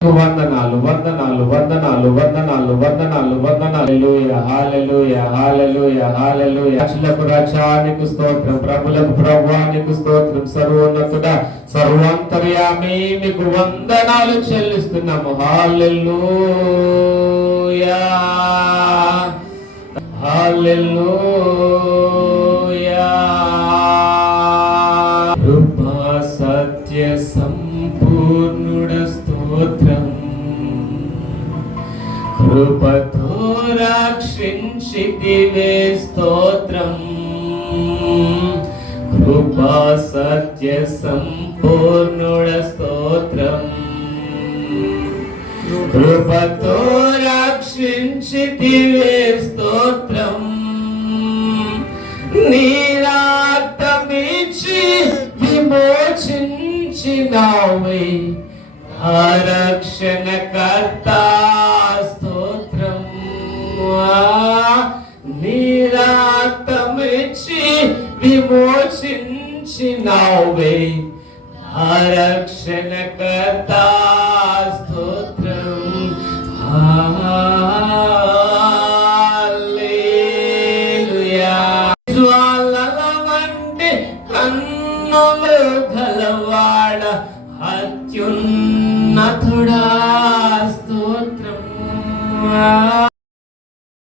వందనాలు వందనాలు వందనాలు వందనాలు వందనాలు వందనాలు. హల్లెలూయా హల్లెలూయా హల్లెలూయా హల్లెలూయా. రాజులకు రాజా నీకు స్తోత్రం, ప్రభులకు ప్రభువా నీకు స్తోత్రం. సర్వోన్నతుడా సర్వాంతర్యామి మీకు వందనాలు చెల్లిస్తున్నాము. హల్లెలూయా హల్లెలూయా. కృపా సత్య సంపూర్ణుడ స్తోత్రం, కృపతో రక్షించితివే స్తోత్రం. కృపా సత్య సంపూర్ణుడ స్తోత్రం, కృపతో రక్షించితివే స్తోత్రం. నీ రక్తమిచ్చి విమోచించినావే రక్షణకర్త స్తోత్రం. నీ రక్తమిచ్చి విమోచించినావే రక్షణకర్త స్తోత్రం. హల్లెలూయా. జ్వాలల వంటి కన్నులు గలవాడ అత్యున్నతుడా స్తోత్రం.